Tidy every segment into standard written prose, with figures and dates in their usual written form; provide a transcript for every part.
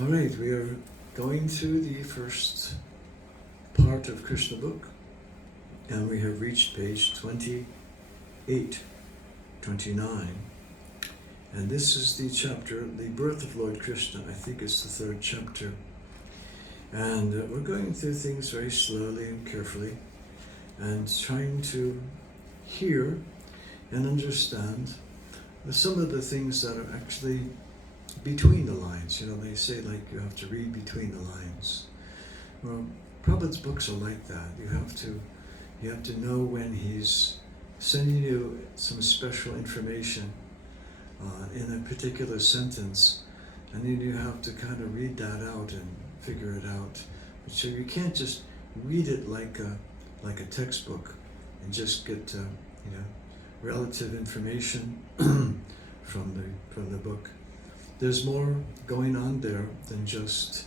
All right, we are going through the first part of Krishna book, and we have reached page 28, 29. And this is the chapter, the birth of Lord Krishna. I think it's the third chapter. And we're going through things very slowly and carefully, and trying to hear and understand some of the things that are actually between the lines. You know, they say like you have to read between the lines. Well, Prabhupada's books are like that. You have to know when he's sending you some special information in a particular sentence, and then you have to kind of read that out and figure it out. So you can't just read it like a textbook and just get relative information from the book. There's more going on there than just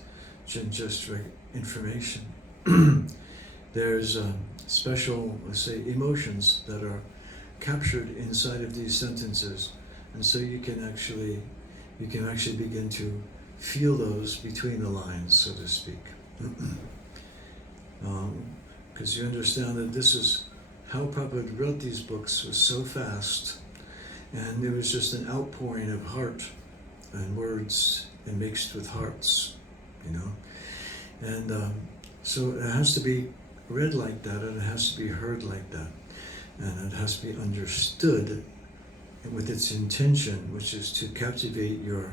information. There's special, let's say, emotions that are captured inside of these sentences, and so you can actually begin to feel those between the lines, so to speak. Because you understand that this is how Prabhupada wrote these books, was so fast, and it was just an outpouring of heart and words and mixed with hearts, and so it has to be read like that, and it has to be heard like that, and it has to be understood with its intention, which is to captivate your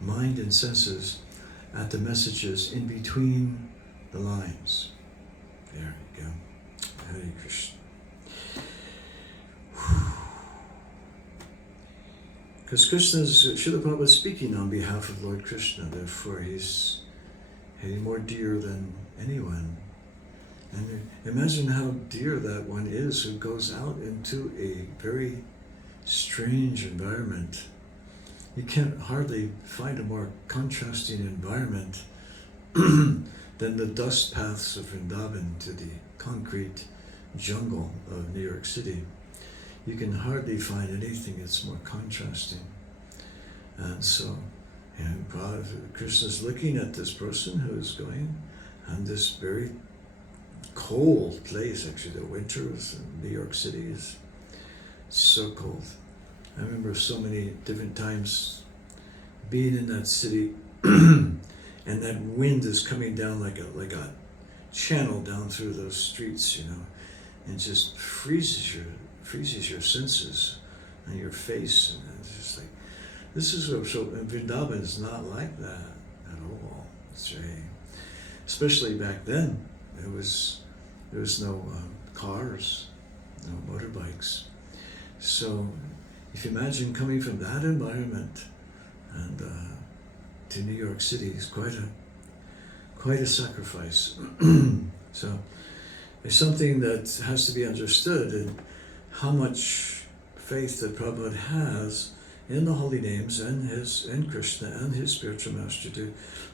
mind and senses at the messages in between the lines. There you go. Hare Krishna. Because Srila Prabhupada is speaking on behalf of Lord Krishna, therefore he's more dear than anyone. And imagine how dear that one is who goes out into a very strange environment. You can't hardly find a more contrasting environment than the dust paths of Vrindavan to the concrete jungle of New York City. You can hardly find anything that's more contrasting. And so, Krishna's looking at this person who is going on this very cold place. Actually, the winters in New York City is so cold. I remember so many different times being in that city, and that wind is coming down like a channel down through those streets, and just freezes your senses and your face, and it's just like, this is so Vrindavan is not like that at all. It's very, especially back then, there was no cars, no motorbikes. So if you imagine coming from that environment and to New York City, is quite a sacrifice. So it's something that has to be understood, and how much faith that Prabhupada has in the holy names and Krishna and his spiritual master to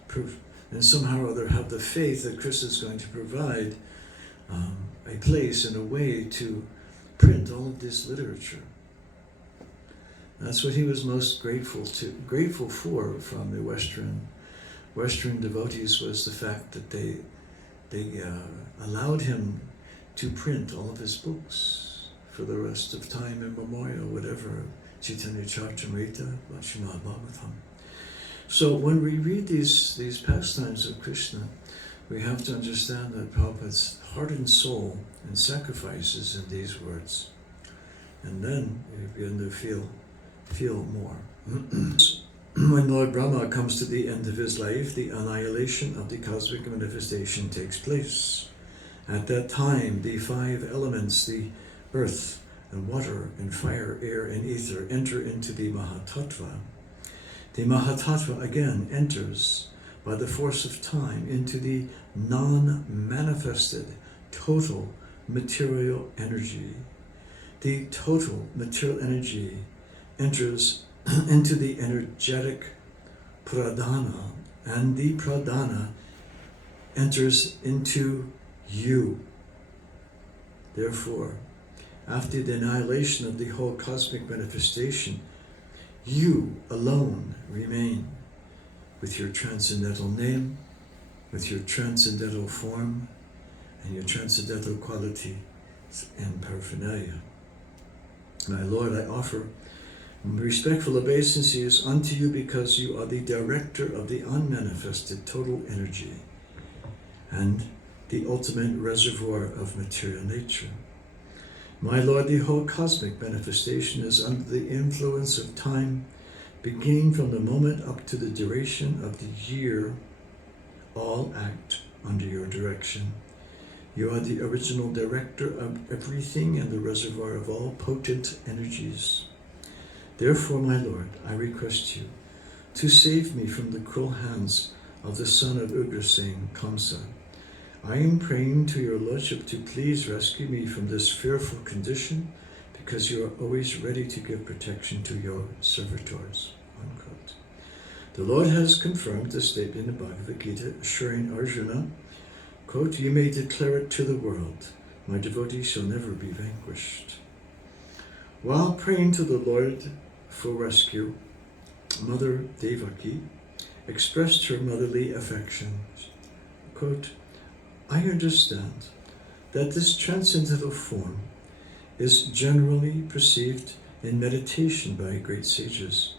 prove, and somehow or other have the faith that Krishna is going to provide a place and a way to print all of this literature. That's what he was most grateful for from the Western devotees, was the fact that they allowed him to print all of his books for the rest of time immemorial, whatever, Chaitanya Charitamrita, Srimad Bhagavatam. So when we read these pastimes of Krishna, we have to understand that Prabhupada's heart and soul and sacrifice is in these words. And then you begin to feel more. When Lord Brahma comes to the end of his life, the annihilation of the cosmic manifestation takes place. At that time, the 5 elements, the earth and water and fire, air and ether, enter into the Mahatattva. The Mahatattva again enters by the force of time into the non-manifested total material energy. The total material energy enters into the energetic pradhana, and the pradhana enters into you. Therefore, after the annihilation of the whole cosmic manifestation, you alone remain. with your transcendental name, with your transcendental form, and your transcendental quality and paraphernalia. My Lord, I offer respectful obeisances unto you because you are the director of the unmanifested total energy and the ultimate reservoir of material nature. My Lord, the whole cosmic manifestation is under the influence of time, beginning from the moment up to the duration of the year. All act under your direction. You are the original director of everything and the reservoir of all potent energies. Therefore, my Lord, I request you to save me from the cruel hands of the son of Ugrasena, Kamsa. I am praying to your Lordship to please rescue me from this fearful condition, because you are always ready to give protection to your servitors. Unquote. The Lord has confirmed the statement in Bhagavad Gita, assuring Arjuna, quote, you may declare it to the world, my devotee shall never be vanquished. While praying to the Lord for rescue, Mother Devaki expressed her motherly affections. Quote, I understand that this transcendental form is generally perceived in meditation by great sages,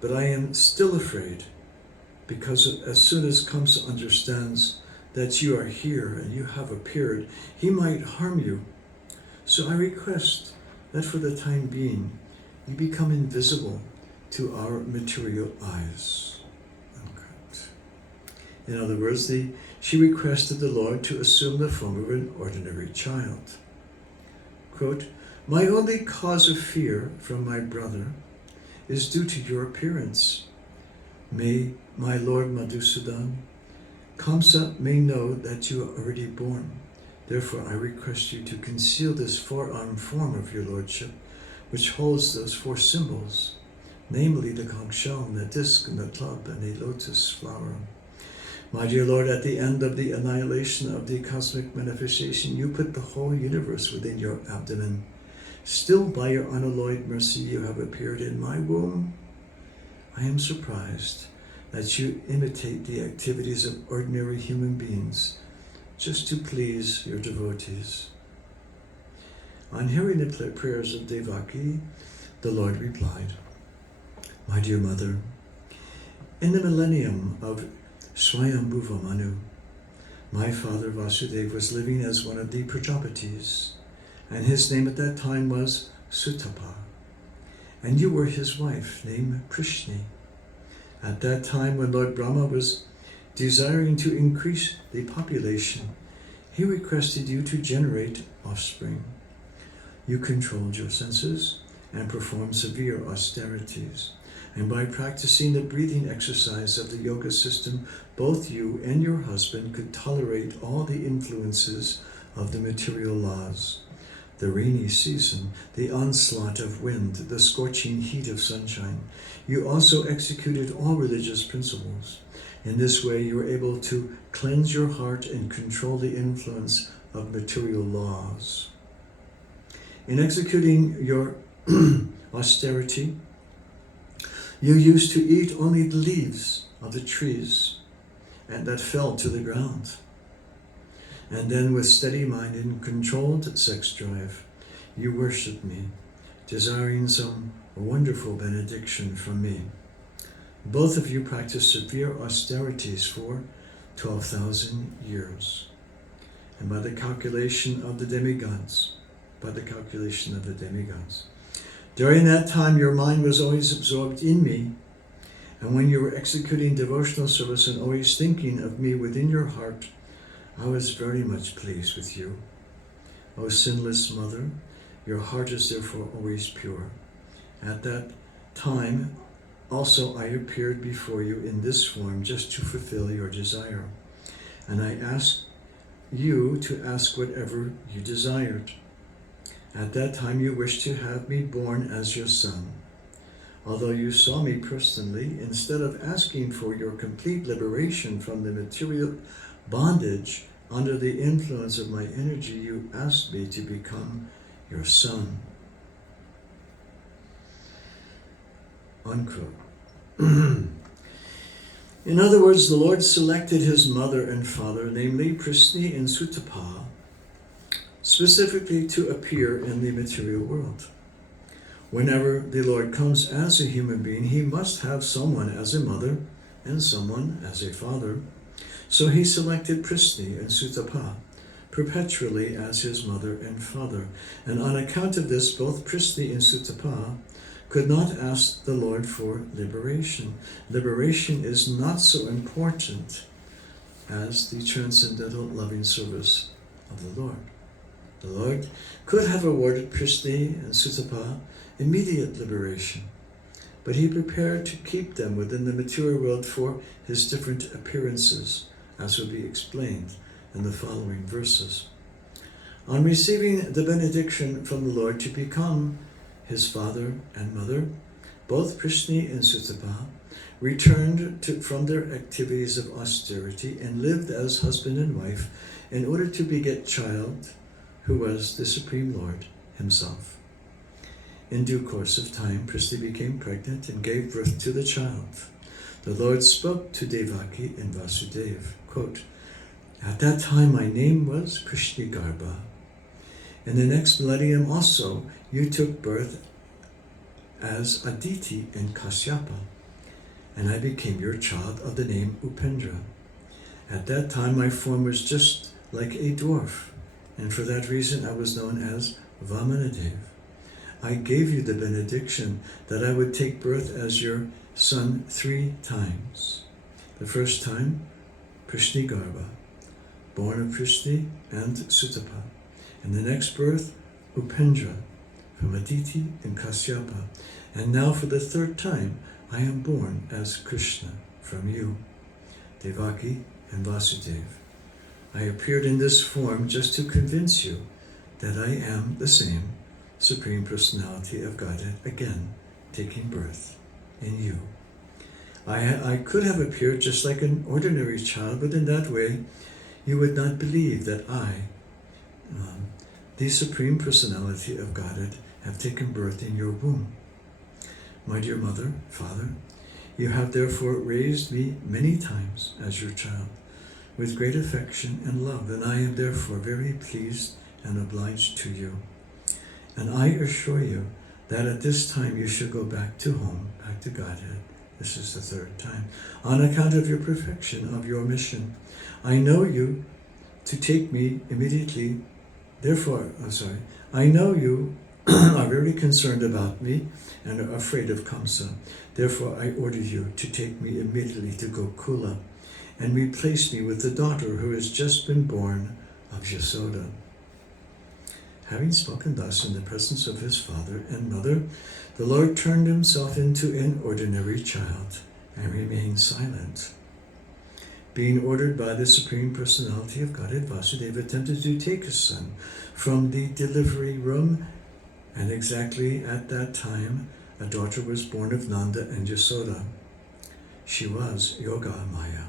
but I am still afraid, because as soon as Kamsa understands that you are here and you have appeared, he might harm you. So I request that for the time being, you become invisible to our material eyes. Unquote. In other words, she requested the Lord to assume the form of an ordinary child. Quote, my only cause of fear from my brother is due to your appearance. May my Lord Madhusudan, Kamsa may know that you are already born. Therefore, I request you to conceal this four-armed form of your Lordship, which holds those four symbols, namely the conch shell, the disc, and the club, and a lotus flower. My dear Lord, at the end of the annihilation of the cosmic manifestation, you put the whole universe within your abdomen. Still, by your unalloyed mercy, you have appeared in my womb. I am surprised that you imitate the activities of ordinary human beings just to please your devotees. On hearing the prayers of Devaki, the Lord replied, my dear mother, in the millennium of Swayambhuva Manu, my father Vasudeva was living as one of the Prajapatis, and his name at that time was Sutapa, and you were his wife, named Prishni. At that time, when Lord Brahma was desiring to increase the population, he requested you to generate offspring. You controlled your senses and performed severe austerities. And by practicing the breathing exercise of the yoga system, both you and your husband could tolerate all the influences of the material laws. The rainy season, the onslaught of wind, the scorching heat of sunshine. You also executed all religious principles. In this way, you were able to cleanse your heart and control the influence of material laws. In executing your austerity, you used to eat only the leaves of the trees and that fell to the ground. And then with steady mind and controlled sex drive, you worshipped me, desiring some wonderful benediction from me. Both of you practiced severe austerities for 12,000 years. And by the calculation of the demigods, during that time your mind was always absorbed in me, and when you were executing devotional service and always thinking of me within your heart, I was very much pleased with you. O sinless mother, your heart is therefore always pure. At that time also I appeared before you in this form just to fulfill your desire. And I asked you to ask whatever you desired. At that time you wished to have me born as your son. Although you saw me personally, instead of asking for your complete liberation from the material bondage under the influence of my energy, you asked me to become your son. Unquote. In other words, the Lord selected his mother and father, namely Prishni and Sutapa, specifically to appear in the material world. Whenever the Lord comes as a human being, he must have someone as a mother and someone as a father. So he selected Prishni and Sutapa perpetually as his mother and father. And on account of this, both Prishni and Sutapa could not ask the Lord for liberation. Liberation is not so important as the transcendental loving service of the Lord. The Lord could have awarded Prishni and Sutapa immediate liberation, but he prepared to keep them within the material world for his different appearances, as will be explained in the following verses. On receiving the benediction from the Lord to become his father and mother, both Prishni and Sutapa returned from their activities of austerity and lived as husband and wife in order to beget child who was the Supreme Lord himself. In due course of time, Prishni became pregnant and gave birth to the child. The Lord spoke to Devaki and Vasudeva, quote, "At that time my name was Krishnagarbha. In the next millennium also you took birth as Aditi and Kashyapa, and I became your child of the name Upendra. At that time my form was just like a dwarf, and for that reason I was known as Vamanadev. I gave you the benediction that I would take birth as your son 3 times. The first time, Krishnagarbha, born of Prishni and Sutapa. And the next birth, Upendra, from Aditi and Kashyapa. And now for the 3rd time, I am born as Krishna from you, Devaki and Vasudeva. I appeared in this form just to convince you that I am the same Supreme Personality of Godhead, again taking birth in you. I could have appeared just like an ordinary child, but in that way you would not believe that I, the Supreme Personality of Godhead, have taken birth in your womb. My dear mother, father, you have therefore raised me many times as your child, with great affection and love, and I am therefore very pleased and obliged to you. And I assure you that at this time you should go back to home, back to Godhead. This is the 3rd time. On account of your perfection of your mission, I know you to take me immediately. I know you are very concerned about me and are afraid of Kamsa. Therefore I order you to take me immediately to Gokula and replace me with the daughter who has just been born of Yasoda." Having spoken thus in the presence of his father and mother, the Lord turned himself into an ordinary child and remained silent. Being ordered by the Supreme Personality of Godhead, Vasudeva attempted to take his son from the delivery room, and exactly at that time a daughter was born of Nanda and Yasoda. She was Yoga Maya,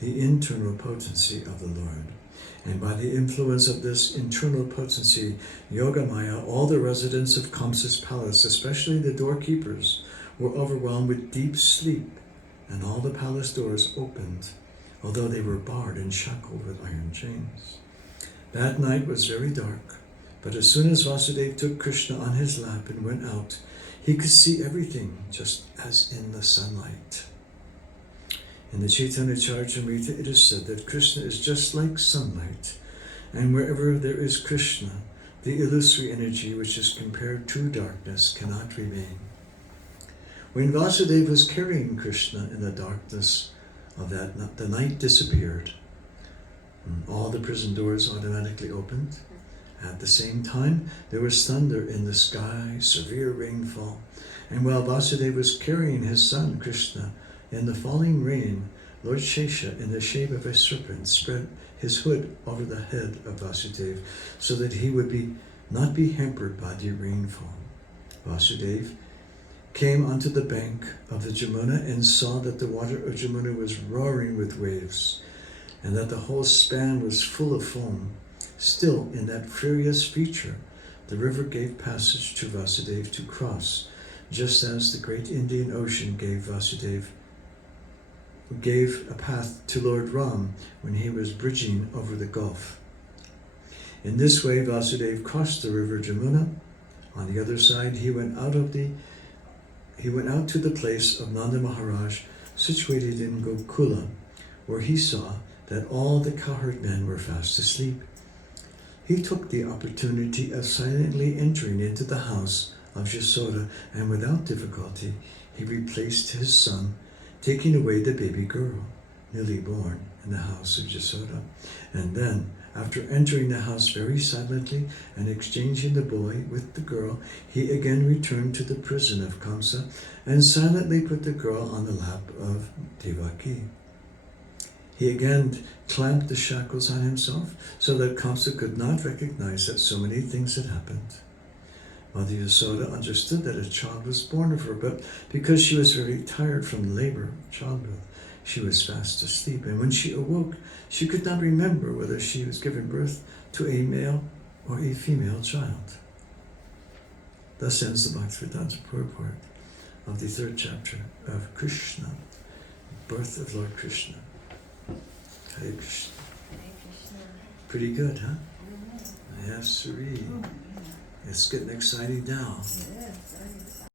the internal potency of the Lord. And by the influence of this internal potency, Yoga Maya, all the residents of Kamsa's palace, especially the doorkeepers, were overwhelmed with deep sleep, and all the palace doors opened, although they were barred and shackled with iron chains. That night was very dark, but as soon as Vasudeva took Krishna on his lap and went out, he could see everything just as in the sunlight. In the Chaitanya Charitamrita, it is said that Krishna is just like sunlight, and wherever there is Krishna, the illusory energy which is compared to darkness cannot remain. When Vasudeva was carrying Krishna in the darkness of that night, the night disappeared. All the prison doors automatically opened. At the same time, there was thunder in the sky, severe rainfall, and while Vasudeva was carrying his son Krishna, in the falling rain, Lord Shesha, in the shape of a serpent, spread his hood over the head of Vasudeva so that he would not be hampered by the rainfall. Vasudeva came onto the bank of the Jamuna and saw that the water of Jamuna was roaring with waves, and that the whole span was full of foam. Still, in that furious feature, the river gave passage to Vasudeva to cross, just as the great Indian Ocean gave Vasudeva gave a path to Lord Ram when he was bridging over the gulf. In this way, Vasudeva crossed the river Jamuna. On the other side, he went out to the place of Nanda Maharaj, situated in Gokula, where he saw that all the cowherd men were fast asleep. He took the opportunity of silently entering into the house of Yashoda, and without difficulty he replaced his son, taking away the baby girl, newly born, in the house of Yashoda. And then, after entering the house very silently and exchanging the boy with the girl, he again returned to the prison of Kamsa and silently put the girl on the lap of Devaki. He again clamped the shackles on himself so that Kamsa could not recognize that so many things had happened. Mother Yasoda understood that a child was born of her, but because she was very tired from labor, childbirth, she was fast asleep. And when she awoke, she could not remember whether she was giving birth to a male or a female child. Thus ends the Bhaktivedanta purport of the 3rd chapter of Krishna, birth of Lord Krishna. Hare Krishna. Pretty good, huh? Yes, siree. It's getting exciting now.